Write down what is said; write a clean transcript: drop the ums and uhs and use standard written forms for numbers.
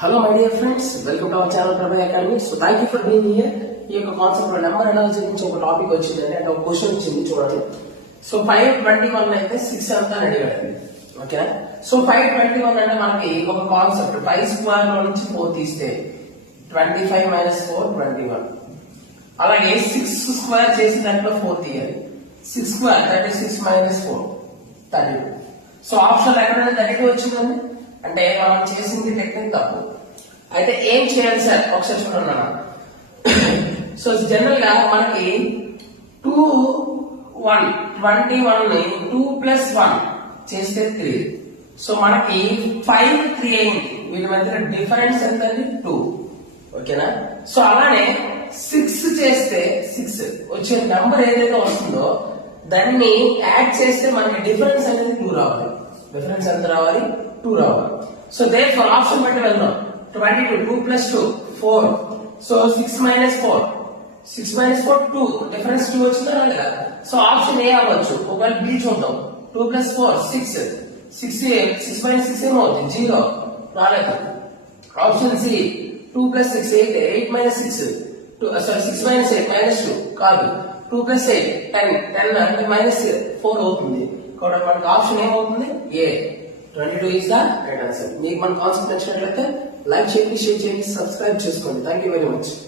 Hello my dear friends, welcome to our channel Prabhay Academy. So thank you for being here. ఈ యొక్క concept లో number analysis గురించి ఒక topic వచ్చిందండి, అంటే ఒక క్వశ్చన్ వచ్చింది చూడండి. సో 521 అయితే 6 ఎంత అని అడిగాడు. ఓకేనా? సో 521 అంటే మనకి ఒక కాన్సెప్ట్ 5 స్క్వేర్ లో నుంచి 4 తీస్తే 25 మైనస్ 4 21. అలాగే 6 స్క్వేర్ చేసి దాంట్లో 4 తీయాలి. 6 స్క్వేర్ 36 మైనస్ 4 32. సో ఆప్షన్ ఎక్కడైనా 32 వచ్చిందండి, అంటే మనం చేసింది టెక్నిక్ తప్పు. అయితే ఏం చేయాలి సార్ ఒకసారి చూడండి అన్న. సో జనరల్ గా మనకి 21 ని 2 ప్లస్ 1 చేస్తే 3. సో మనకి 5 3 అయింది. వీటి మధ్య డిఫరెన్స్ ఎంత అండి? 2. ఓకేనా? సో అలానే 6 చేస్తే 6 వచ్చే నంబర్ ఏదైతే వస్తుందో దాన్ని యాడ్ చేస్తే మనకి డిఫరెన్స్ అనేది 2 రావాలి. డిఫరెన్స్ ఎంత రావాలి? 2 రావాలి. సో దేర్ ఫర్ ఆప్షన్ బట్టి వెళ్దాం. 22 2 ప్లస్ 2 4. సో 6 మైనస్ 4 2 డిఫరెన్స్ 2 వచ్చిందా రాలేదా? సో ఆప్షన్ ఏ అవ్వచ్చు. ఒకవేళ బి చూద్దాం. 2 ప్లస్ 4 6 మైనస్ 6 ఏమవుతుంది? 0 రాలేదు. Option C 2 plus 6 8 minus 6 6 minus 8 minus 2 కాదు. 2 ప్లస్ 8 10 అంటే మైనస్ 4 అవుతుంది. కాబట్టి మనకి ఆప్షన్ ఏమవుతుంది? ఏ 22 ఇస్ ద రైట్ ఆన్సర్. మీకు మన కాన్సెప్ట్ నచ్చినట్లయితే లైక్ చేయండి, షేర్ చేయండి, సబ్స్క్రైబ్ చేసుకోండి. Thank you very much.